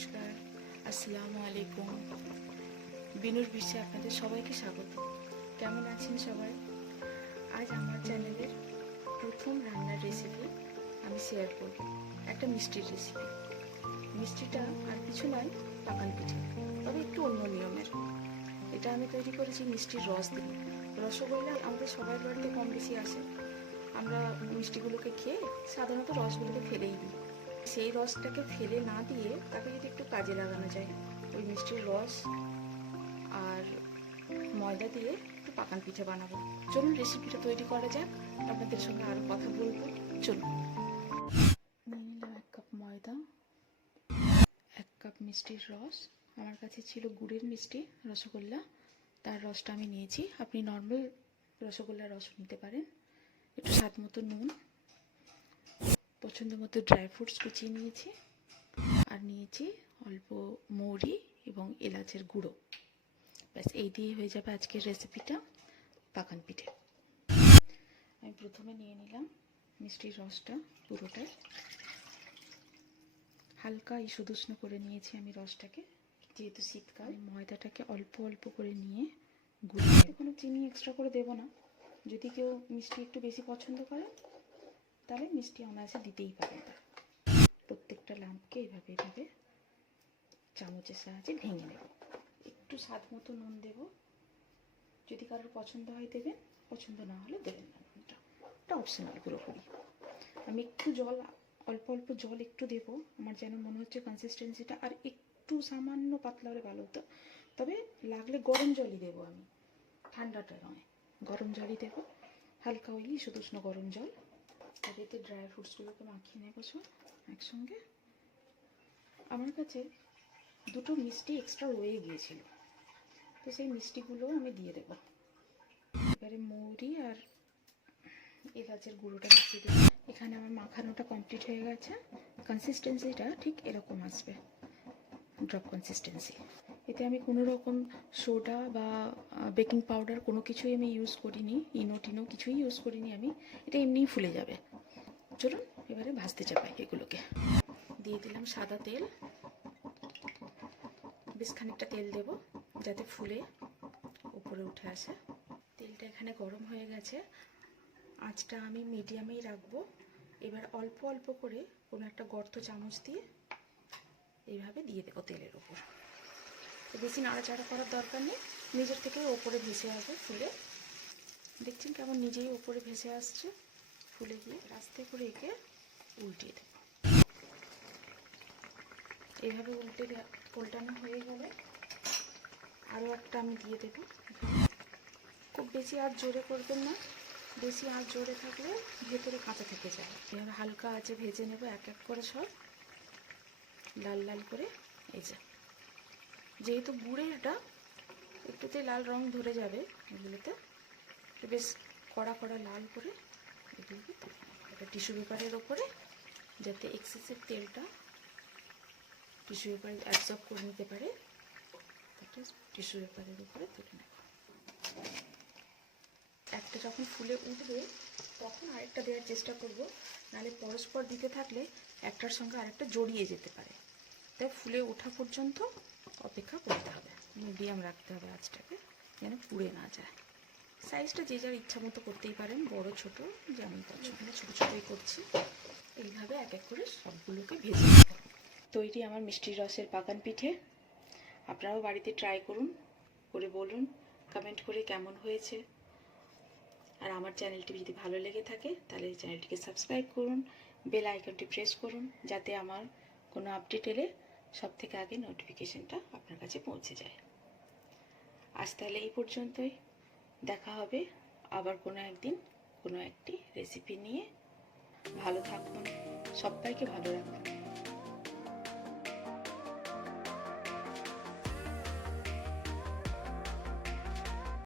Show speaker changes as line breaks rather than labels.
নমস্কার, আসসালামু আলাইকুম। বিনুর বিশ্বে আপনাদের সবাইকে স্বাগত। কেমন আছেন সবাই? আজ আমার চ্যানেলের প্রথম রান্নার রেসিপি আমি শেয়ার করব। একটা মিষ্টির রেসিপি মিষ্টিটা আর কিছু নয়, পাকান পিঠে, তবে একটু অন্য নিয়মের। এটা আমি তৈরি করেছি মিষ্টির রস দিয়ে। রসগোল্লা আমাদের সবার বাড়িতে কম বেশি আসে। আমরা মিষ্টিগুলোকে খেয়ে সাধারণত রসগুলোকে ফেলেই দিই। সেই রসটাকে ফেলে না দিয়ে তাকে যদি একটু কাজে লাগানো যায়, ওই মিষ্টির রস আর ময়দা দিয়ে একটু পাকান পিঠে বানাবো। চলুন রেসিপিটা তৈরি করা যাক, আপনাদের সঙ্গে আরও কথা বলব। চলুন। নিয়ে নিলাম এক কাপ ময়দা, এক কাপ মিষ্টির রস। আমার কাছে ছিল গুড়ের মিষ্টি, রসগোল্লা। তার রসটা আমি নিয়েছি। আপনি নর্মাল রসগোল্লার রস নিতে পারেন। একটু স্বাদ মতো নুন। পছন্দ মতো ড্রাই ফ্রুটস কুচিয়ে নিয়েছি। আর নিয়েছি অল্প মৌরি এবং এলাচের গুঁড়ো। ব্যাস, এই দিয়ে হয়ে যাবে আজকের রেসিপিটা পাকান পিঠে। আমি প্রথমে নিয়ে নিলাম মিষ্টির রসটা পুরোটাই হালকা ইসুদুষ্ণ করে নিয়েছি আমি রসটাকে। যেহেতু শীতকাল, ময়দাটাকে অল্প অল্প করে নিয়ে গুলিয়ে কোনো চিনি এক্সট্রা করে দেবো না। যদি কেউ মিষ্টি একটু বেশি পছন্দ করে তাহলে মিষ্টি অনায়াসে দিতেই পারেন প্রত্যেকটা লাম্পকে এইভাবে এইভাবে চামচের সাহায্যে ভেঙে নেব। একটু স্বাদ মতো নুন দেব। যদি কারোর পছন্দ হয় দেবেন, পছন্দ না হলে দেবেন না নুনটা। এটা অপশনাল পুরোপুরি। আমি একটু জল, অল্প অল্প জল একটু দেব। আমার যেন মনে হচ্ছে কনসিস্টেন্সিটা আর একটু সামান্য পাতলা হলে ভালো হতো। তবে লাগলে গরম জলই দেবো আমি। ঠান্ডাটা নয়। গরম জলই দেবো। হালকা ওই সুদুষ্ণ গরম জল। এতে ড্রাই ফ্রুটসগুলোকে মাখিয়ে নেব সব একসঙ্গে। আমার কাছে দুটো মিষ্টি এক্সট্রা রয়ে গিয়েছিল। তো সেই মিষ্টিগুলো আমি দিয়ে দেবো। এবারে মৌরি আর এলাচের গুঁড়োটা মিশিয়ে দেবো। এখানে আমার মাখানোটা কমপ্লিট হয়ে গেছে। কনসিস্টেন্সিটা ঠিক এরকম আসবে। ড্রপ কনসিস্টেন্সি এতে আমি কোনো রকম সোডা বা বেকিং পাউডার কোনো কিছুই আমি ইউজ করিনি, ইনো টিনো কিছুই ইউজ করিনি আমি। এটা এমনিই ফুলে যাবে। চলুন, এবারে ভাজতে চাপাই এগুলোকে। দিয়ে দিলাম সাদা তেল। বেশ খানিকটা তেল দেব, যাতে ফুলে উপরে উঠে আসে। তেলটা এখানে গরম হয়ে গেছে। আঁচটা আমি মিডিয়ামেই রাখব। এবার অল্প অল্প করে কোনো একটা গর্ত চামচ দিয়ে এইভাবে দিয়ে দেবো তেলের উপর। বেশি নাড়াচাড়া করার দরকার নেই। নিজের থেকে ওপরে ভেসে আসবে ফুলে। দেখছেন কেমন নিজেই ওপরে ভেসে আসছে ফুলে গিয়ে। রাস্তে করে একে উল্টিয়ে দেবো। এইভাবে উল্টে উল্টানো হয়ে গেলে আরও একটা আমি দিয়ে দেবো। খুব বেশি আর জোরে করবেন না। বেশি আর জোরে থাকলে ভেতরে কাঁচা থেকে যায়। এভাবে হালকা আছে ভেজে নেব এক এক করে সব। লাল লাল করে এই যে। যেহেতু গুড়ের এটা একটুতে লাল রং ধরে যাবে এগুলোতে। বেশ কড়া কড়া লাল করে একটা টিস্যু পেপারের ওপরে, যাতে এক্সেসের তেলটা টিস্যু পেপার অ্যাবজর্ব করে নিতে পারে একটা টিস্যু পেপারের উপরে তুলে নেব। একটা যখন ফুলে উঠবে, তখন আরেকটা দেওয়ার চেষ্টা করব, নাহলে পরস্পর দিতে থাকলে একটার সঙ্গে আরেকটা জড়িয়ে যেতে পারে। তাই ফুলে ওঠা পর্যন্ত অপেক্ষা করতে হবে। মিডিয়াম রাখতে হবে আঁচটাকে, যেন পুড়ে না যায়। সাইজটা যে যার ইচ্ছা মতো করতেই পারেন, বড়, ছোট, যেমন পছন্দ ছোটো, ছোটোই করছি। এইভাবে এক এক করে সবগুলোকে ভেজে তৈরি আমার মিষ্টির রসের বাগান পিঠে। আপনারাও বাড়িতে ট্রাই করুন, করে বলুন কমেন্ট করে কেমন হয়েছে। আর আমার চ্যানেলটি যদি ভালো লেগে থাকে, তাহলে চ্যানেলটিকে সাবস্ক্রাইব করুন বেল আইকনটি প্রেস করুন, যাতে আমার কোনো আপডেট এলে সব থেকে আগে নোটিফিকেশনটা আপনার কাছে পৌঁছে যায়। আজ তাহলে এই পর্যন্তই। দেখা হবে আবার কোনো একদিন, কোনো একটি রেসিপি নিয়ে। ভালো থাকুন। সবাইকে ভালো রাখুন।